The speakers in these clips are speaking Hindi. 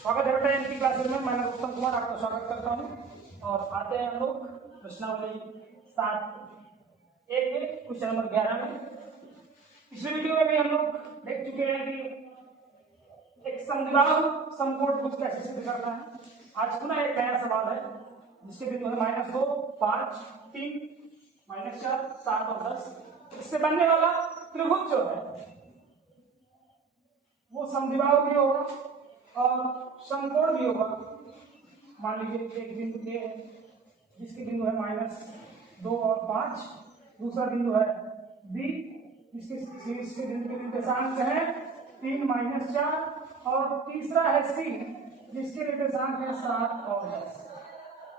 स्वागत है बेटा इनकी क्लासेस में। मैं उत्तम कुमार आपका स्वागत करता हूँ और आते हैं हम लोग प्रश्नावली 7 एक क्वेश्चन नंबर 11 में। पिछले वीडियो में भी हम लोग देख चुके हैं कि एक समद्विबाहु समकोण भुज कैसे सिद्ध करना है। आज पुनः एक नया सवाल है जिसके बिंदु है -2, 5, 3, -4, 7 और 10। इससे बनने वाला त्रिभुज जो है वो समद्विबाहु भी होगा और समकोण भी होगा। मान लीजिए एक बिंदु ए है जिसके बिंदु है -2 और 5, दूसरा बिंदु है बी जिसके बिंदु के निर्देशांक है 3, -4 और तीसरा है सी जिसके निर्देशांक है 7 और 10।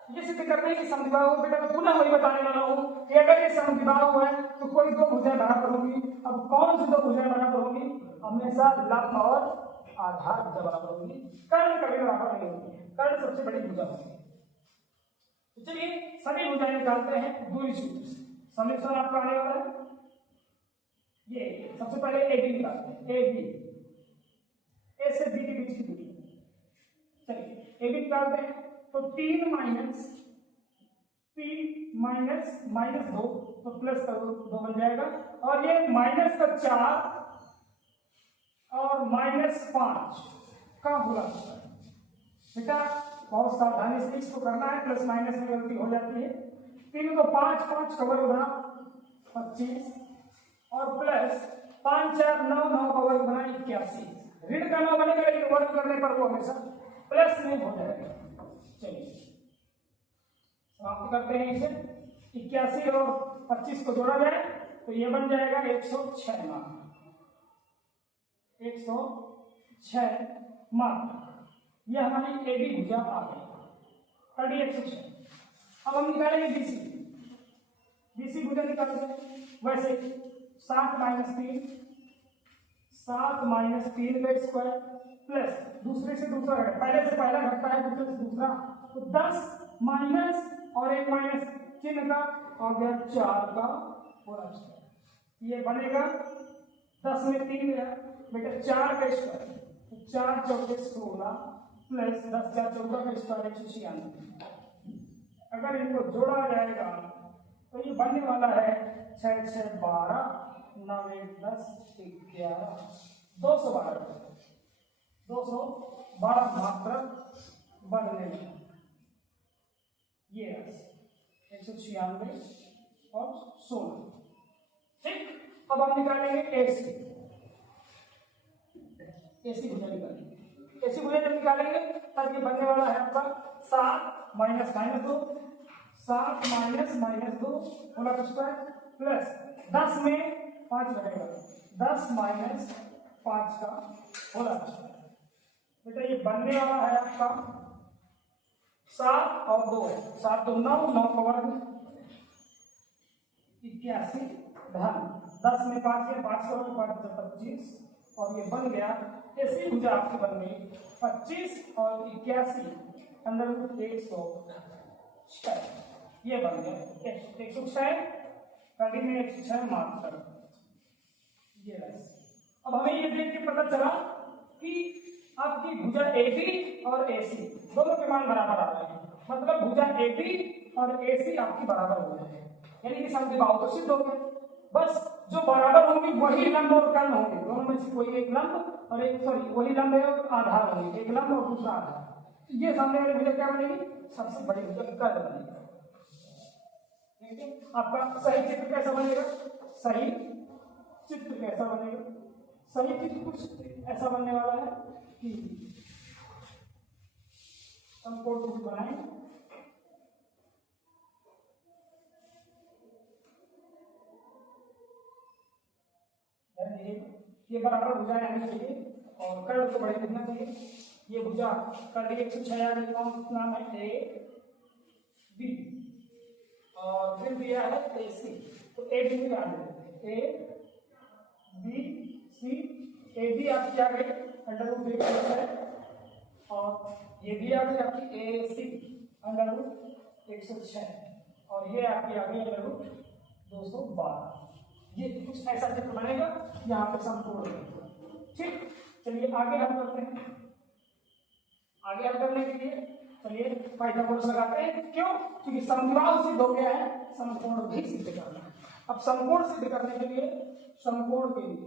ये सिद्ध करने की समद्विबाहु बेटा मैं पुनः वही बताने वाला हूँ कि अगर ये समद्विबाहु है तो कोई दो भुजाएं बराबर होगी। अब कौन सी दो भुजाएं बराबर होगी? हमेशा लंब और आधार भुजा बराबर होगी, कर्ण कभी बराबर नहीं होगी। कर्ण सबसे बड़ी भुजा होगी। तो चलिए सभी भुजाएं निकालते हैं दूरी सूत्र से। समीकरण आपका आने वाला है ये। सबसे पहले ए बी निकालते हैं। ए बी, ए से बी के बीच की दूरी। चलिए ए बी निकालते हैं तो 3 -2 तो प्लस का 2 बन जाएगा और ये -4 और -5 का गुणा होता है। बेटा बहुत सावधानी से इसको करना है, प्लस माइनस में गलती हो जाती है। 3 को 5, 5 का वर्ग बना 25 और प्लस 5, 4, 9, 9 का वर्ग बना 81। ऋण का 9 बनेगा लेकिन वर्ग करने पर वो हमेशा प्लस में हो जाएगा। चलिए समाप्त करते हैं इसे। 81 और 25 को जोड़ा जाए तो ये बन जाएगा 106 मार्क। 106 मार्क यह हमारी एबी भुजा आ गई। 106। अब हम निकालेंगे बीसी। बीसी भुजा निकालते हैं वैसे 7 - 3 का स्क्वायर प्लस दूसरे से दूसरा घटा, पहले से पहला घटता है दूसरे से दूसरा तो 10 माइनस और एक माइनस चिन्ह का और गया 4 का पूरा स्क्वायर। ये बनेगा 10 में 3 गया बेटा 4 का स्क्वायर तो 4 चौके 16 प्लस 10 4 14 का स्क्वायर 196। अगर इनको जोड़ा जाएगा तो ये बनने वाला है 6 6 12 9 1 10 11 212 मात्रक बनने में ये 196 और 16। ठीक, अब हम निकालेंगे एसी भुजा निकालेंगे। एसी भुजा जब निकालेंगे तब ये बनने वाला है आपका 7 -2 7 -2 होगा स्क्वायर प्लस 10 में 5 रहेगा 10 - 5 का होगा स्क्वायर। बेटा ये बनने वाला है आपका 7 और 2 7 2 9 9 का वर्ग 81 धन 10 में 5 है 5 का वर्ग 5 25 और ये बन गया ऐसी भुजा आपकी बन गई 25 और 81 अंदर 106। ये बन गया 106 कड़ी में 106 मात्र। ये अब हमें ये देख के पता चला कि आपकी भुजा एबी और एसी दोनों के मान बराबर आ रहे हैं। मतलब भुजा एबी और एसी आपकी बराबर हो रहे हैं, यानी कि समद्विबाहु तो सिद्ध हो गए। बस जो बराबर होंगे वही लंब और कर्ण होंगे, दोनों में से कोई एक लंब और एक वही लंब है और आधार होंगे, एक लंब और दूसरा आधार। ये सामने वाली भुजा क्या बनेगी? सबसे बड़ी भुजा कर्ण बनेगी। ठीक है, आपका सही चित्र कैसा बनेगा? सही चित्र कैसा बनेगा? सही चित्र कुछ ऐसा बनने वाला है कि समकोण भुज बनाएं। ये बराबर भुजाएं आनी चाहिए और कर्ण को बड़े लिखना चाहिए। ये भुजा कर्ण 106 कौन नाम है? ए बी और फिर दिया है ए सी तो ए बी भी आ गए A B C. A B आपकी आ गई √1 है और ये भी आ गई आपकी ए सी √106 और ये आपकी आ गई √212। ये कुछ ऐसा चित्र बनेगा यहाँ पे समकोण। ठीक, चलिए आगे हम करते हैं। आगे अब करने के लिए चलिए पाइथागोरस लगाते हैं। क्यों? क्योंकि समद्विबाहु सिद्ध हो गया है, समकोण भी सिद्ध करना है। अब समकोण सिद्ध करने के लिए समकोण के लिए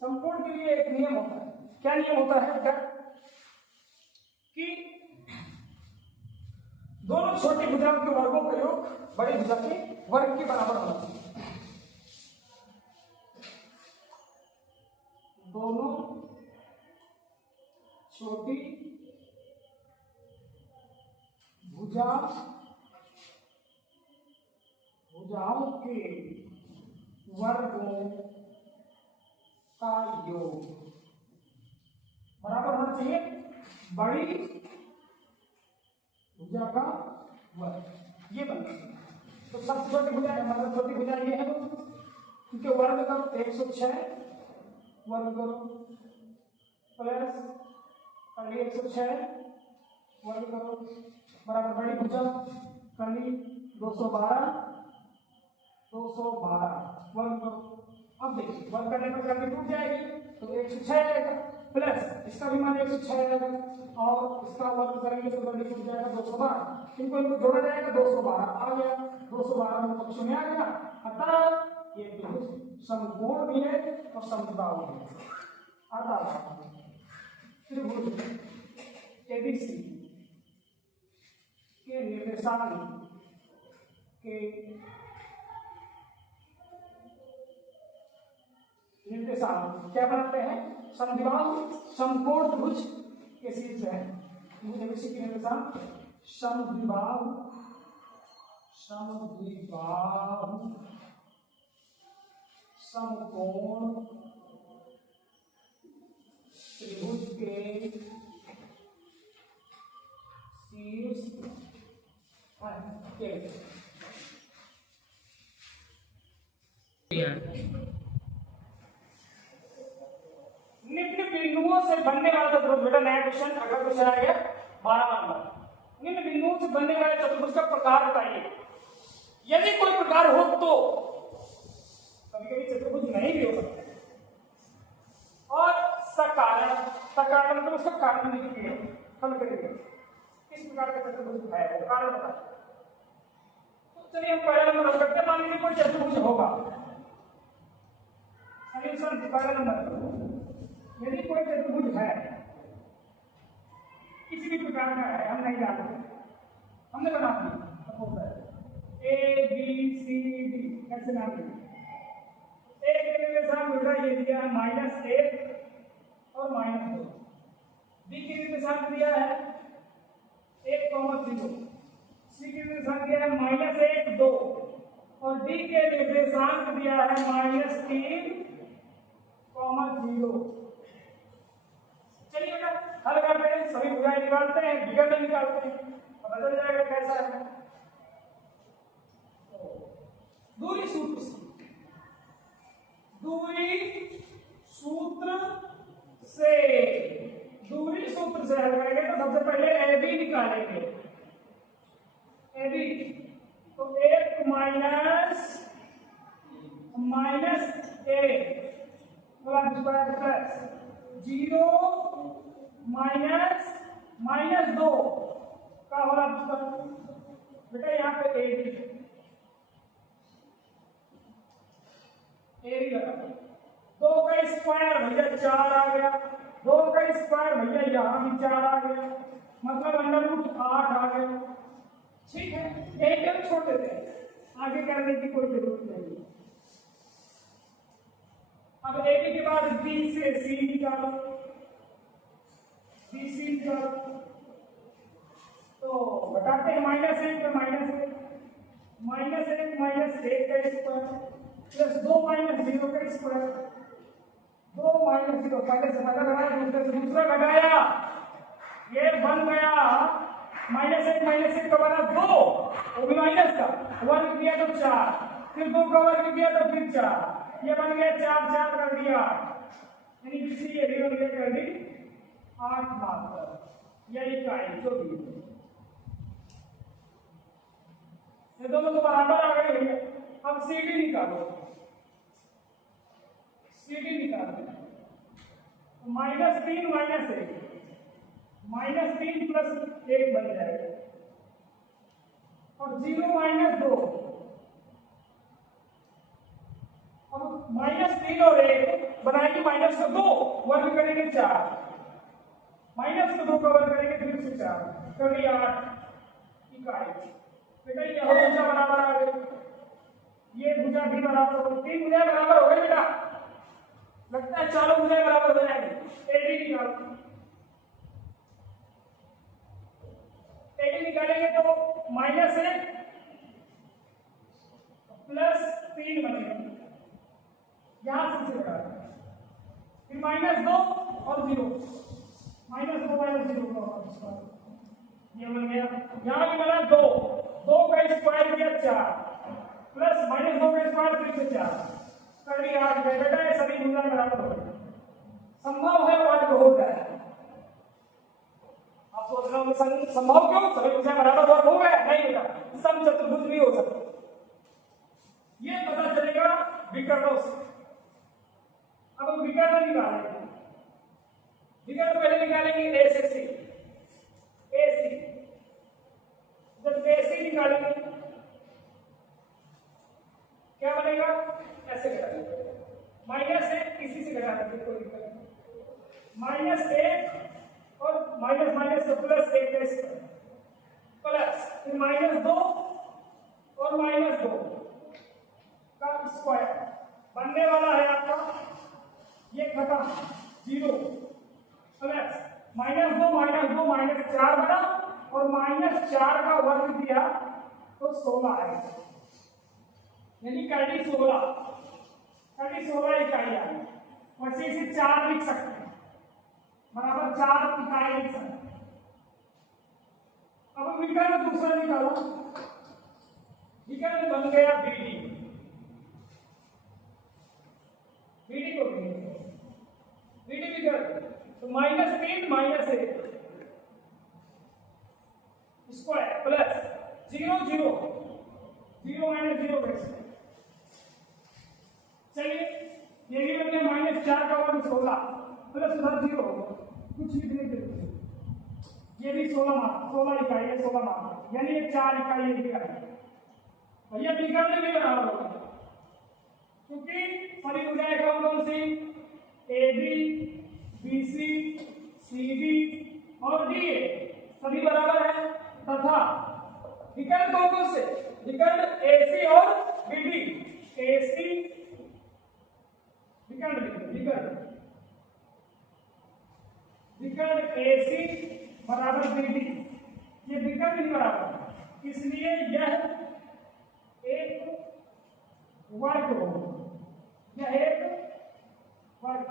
समकोण के लिए एक नियम होता है। क्या नियम होता है बेटा? कि दोनों छोटी भुजाओं के वर्गों का योग बड़ी भुजा के वर्ग के बराबर होना चाहिए। दोनों छोटी भुजाओं के वर्गों का योग बराबर होना चाहिए बड़ी भुजा का वर्ग। ये बनता है। तो सबसे छोटी भुजा मतलब छोटी भुजा ये है, क्योंकि वर्ग करो 106 वर्ग करो प्लस 106 वर्ग करो बराबर बड़ी भुजा कली 212 वर्ग करो। अब देखिए वर्ग करने पर कली टूट जाएगी तो 106 आएगा प्लस इसका भी मान 106 आएगा और इसका वर्ग करेंगे तो कली टूट जाएगा 212। इनको जोड़ा जाएगा 212 आ गया, 212 में पक्षों में आ गया। अतः ये त्रिभुज समकोण भी है और समद्विबाहु भी है। अतः त्रिभुज एबीसी के निर्देशांक क्या बनाते हैं? समद्विबाहु समकोण त्रिभुज के शीर्ष है। त्रिभुज एबीसी के निर्देशांक समद्विबाहु समकोण त्रिभुज के शीर्ष निम्न बिंदुओं से बनने वाला चतुर्भुज। बेटा नया क्वेश्चन, अगला क्वेश्चन आ गया 12वां नंबर। निम्न बिंदुओं से बनने वाले चतुर्भुज का प्रकार बताइए। यदि कोई प्रकार हो तो कभी कभी चतुर्भुज नहीं भी हो सकता और सकारण मतलब उसका कारण लिखिए, हल करिए किस प्रकार का चतुर्भुज है वो कारण बताइए। तो चलिए हम पहला नंबर हल करते हैं। मान लीजिए कोई चतुर्भुज होगा, सॉल्यूशन पहला नंबर। यदि कोई चतुर्भुज है किसी भी प्रकार का है, हम नहीं जानते, हमने बना दिया ए बी सी डी ऐसे नाम दिए। ए के निर्देशांक बेटा ये दिया है -1 और -2। बी के निर्देशांक दिया है 1,0। सी के निर्देशांक दिया है -1 2 और डी के निर्देशांक दिया है -3, 0। चलिए बेटा हल करते हैं, सभी भुजाएं निकालते हैं, विकर्ण निकालते हैं, बदल जाएगा कैसा है। दूरी सूत्र से हल करेंगे तो सबसे पहले ए बी निकालेंगे। ए बी तो 1 माइनस ए प्लस 0 -2 का हो रहा बेटा यहाँ पे ए बी लगा। 2 का स्क्वायर भैया 4 आ गया, 2 का स्क्वायर भैया यहाँ भी 4 आ गया, मतलब √8 आ गया। ठीक है, एक टर्म छोड़ देते हैं, आगे करने की कोई जरूरत नहीं। अब ए बी के बाद बी से सी निकालो, बी सी निकालो तो बताते हैं -1 पे -1 का स्क्वायर प्लस 2 -0 का स्क्वायर। 2 -0 पहले से पहला घटाया, दूसरे से दूसरा घटाया, ये बन गया -1 का बना 2, वो भी माइनस का वर्ग किया तो 4, फिर 2 का वर्ग किया तो फिर 4, ये बन गया 4 कर दिया, यानी किसी ये भी बन गया कर दी 8 मात्र, यह इकाई जो भी ये दोनों तो बराबर आ गए भैया। अब सी डी निकालो, सी डी निकालते हैं। -3 -1 -3 प्लस 1 बन जाएगा और 0 -2। अब -3 और 1 बनाएंगे -2 वर्ग करेंगे 4, -2 का वर्ग करेंगे फिर से 4 कभी 8 इकाई। बेटा ये भुजा बराबर आ गई, ये भुजा भी बराबर हो गई, 3 भुजा बराबर हो गए बेटा। लगता है चारों भुजा बराबर हो जाएंगे। एडी निकालो, एडी निकालेंगे तो -1 + 3 बनेगा, यहां से लगा फिर -2 और 0, -2 -0 का ये बन गया। यहां भी बना 2 का स्क्वायर किया 4 प्लस -2 का स्क्वायर फिर से 4 कभी 8 गए। बेटा ये सभी भुजा बराबर हो गए, संभव है वर्ग हो जाए। आप सोच रहे हो संभव क्यों, सभी भुजा बराबर वर्ग हो गए? नहीं बेटा, समचतुर्भुज भी हो सकता, ये पता चलेगा विकर्णों से। अब हम विकर्ण निकालेंगे, विकर्ण पहले निकालेंगे ए से सी, ए सी। जब ए सी निकालेंगे क्या बनेगा, ऐसे घटाएंगे, -1 इसी से घटा देंगे, कोई दिक्कत नहीं। -1 और माइनस से +1 का स्क्वायर प्लस फिर -2 और -2 का स्क्वायर बनने वाला है आपका ये खत्म 0 प्लस -2 -4 बना और -4 का वर्ग दिया तो 16 आएगा, यानी कैडी 16 इकाई आई। वैसे इसे 4 लिख सकते हैं, बराबर 4 इकाई लिख सकते हैं। अब विकर्ण दूसरा निकालो, विकर्ण बन गया बीडी, बीडी को बीडी विकर्ण तो -3 -1 स्क्वायर प्लस 0 0 0 -0 चलिए ये भी बन गया -4 का वर्ग 16 प्लस उधर 0 होगा, कुछ लिखने के लिए ये भी 16 इकाई है, 16 मान यानी ये 4 इकाई भैया विकर्ण भी बराबर होगा, क्योंकि सभी भुजाएं कौन सी, A B B C C D और डी ए सभी बराबर है, तथा विकर्ण कौन से, विकर्ण ए सी और बी डी। ए सी विकर्ण ए सी बराबर बी डी, ये विकर्ण नहीं बराबर, इसलिए यह एक वर्ग होगा, यह एक वर्ग।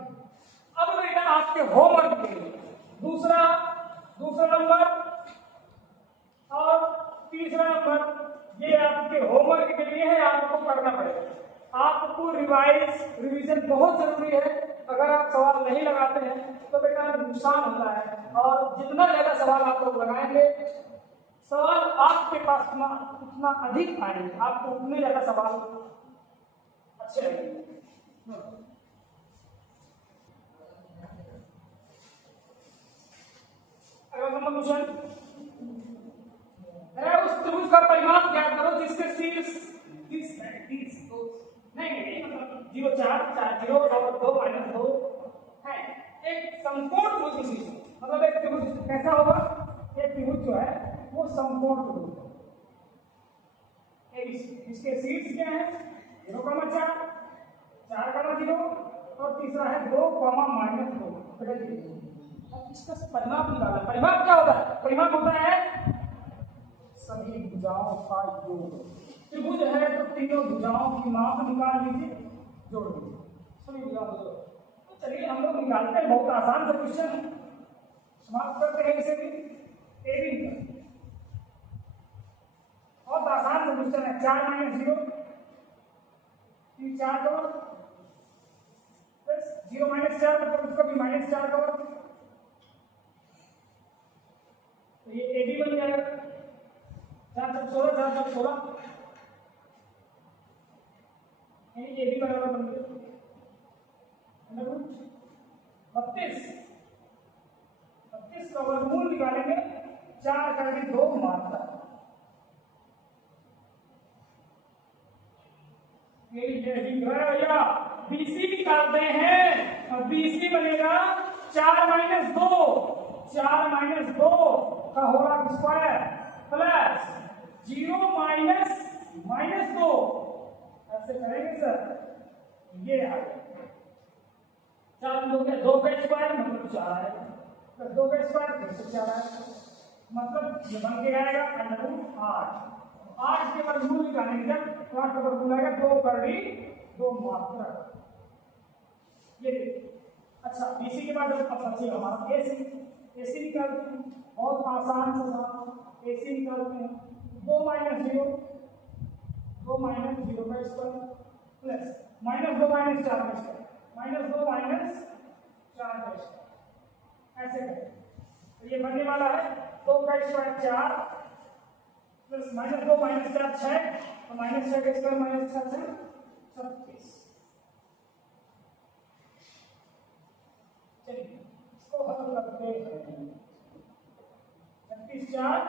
अब बेटा आपके होमवर्क के लिए दूसरा नंबर और तीसरा नंबर ये आपके होमवर्क के लिए है, आपको करना पड़ेगा। आपको रिवीजन बहुत जरूरी है। अगर आप सवाल नहीं लगाते हैं तो बेटा नुकसान होता है, और जितना ज्यादा सवाल आप लोग लगाएंगे, सवाल आपके पास उतना अधिक आएंगे, आपको उतने ज्यादा सवाल अच्छे लगेंगे। उस त्रिभुज का परिमाप ज्ञात करो जिसके शीर्ष नहीं मतलब 0 4 4 0 और 2 -2 है, एक समकोण त्रिभुज शीर्ष, मतलब एक त्रिभुज कैसा होगा, एक त्रिभुज जो है वो समकोण त्रिभुज है। इसके शीर्ष क्या है, 0,4 4,0 और तीसरा है 2, -2। अब इसका परिमाप निकालना, परिमाप क्या होता है, परिमाप होता है सभी भुजाओं का योग। त्रिभुज है तो तीनों भुजाओं की माप निकाल लीजिए, जोड़ लीजिए सभी भुजाओं को जोड़। तो चलिए हम लोग निकालते हैं, बहुत आसान सा क्वेश्चन है, समाप्त करते हैं इसे भी। ए भी निकाल, बहुत आसान सा क्वेश्चन है। 4 -0 4 का वर्ग प्लस 0 -4 मतलब उसका भी -4 का वर्ग, तो ये ए भी बन जाएगा 4 × 16 4 × 16 ये भी बराबर बन गया 32 का वर्गमूल निकालेंगे, 4 कर दी 2 मात्रा, ये भैया बीसी निकालते हैं और बीसी बनेगा 4 माइनस 2 का होल स्क्वायर प्लस 0 माइनस 2, ऐसे करेंगे सर, ये आ गया 4 2 का स्क्वायर मतलब 4 आएगा, प्लस 2 का स्क्वायर फिर से 4 आएगा, मतलब ये बन के आएगा √8। 8 के वर्गमूल निकालेंगे जब, तो 8 का वर्गमूल आएगा 2 करड़ी 2 मात्रा, ये देखिए। अच्छा, बीसी के बाद अब बचे हमारा एसी निकालते हैं, बहुत आसान से था, एसी निकालते हैं, 2 माइनस 0 का स्क्वायर प्लस -2 - 4 का स्क्वायर, -2 - 4 का स्क्वायर, ऐसे करें तो ये बनने वाला है 2 का स्क्वायर 4 प्लस -2 - 4 6, तो -6 का स्क्वायर -6 36। चलिए इसको हल करते हैं, 36 4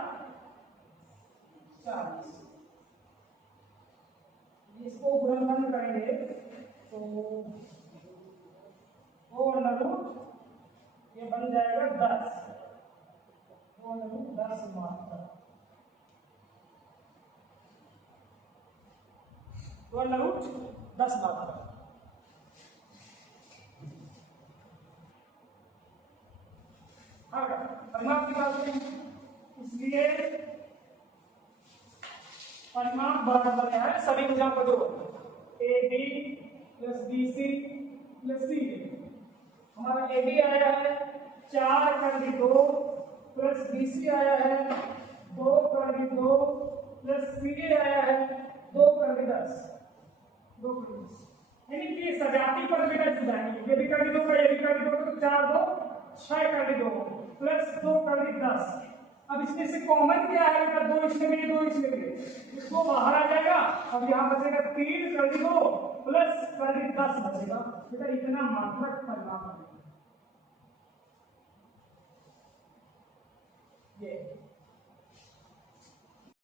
40, इसको गुणनखंड करेंगे तो 2 ये बन जाएगा 10, 10 मात्रा, 10 मात्रा। परिमाप निकालते हैं, इसलिए परिमाप बराबर है सभी भुजाओं का जोड़, A B plus B C plus C D. हमारा ए बी आया है 4 कर दी 2 प्लस बी सी आया है 2 कर दी 2 प्लस सी डी आया है 2 कर दी 10, 2 कर दी 10, यानी कि सजाती पर बेटा जुड़ जाएंगे, ये भी कर दी 2 का, ये भी कर दी 2 तो 4 2 6 कर दी 2 प्लस 2 कर दी 10। अब इसमें से कॉमन क्या है बेटा, 2 इसमें भी 2 इसमें भी, इसको बाहर आ जाएगा। अब यहाँ बचेगा 3 कर दी 2 प्लस कर दी 10 बचेगा बेटा, इतना मात्रक परिमाप है।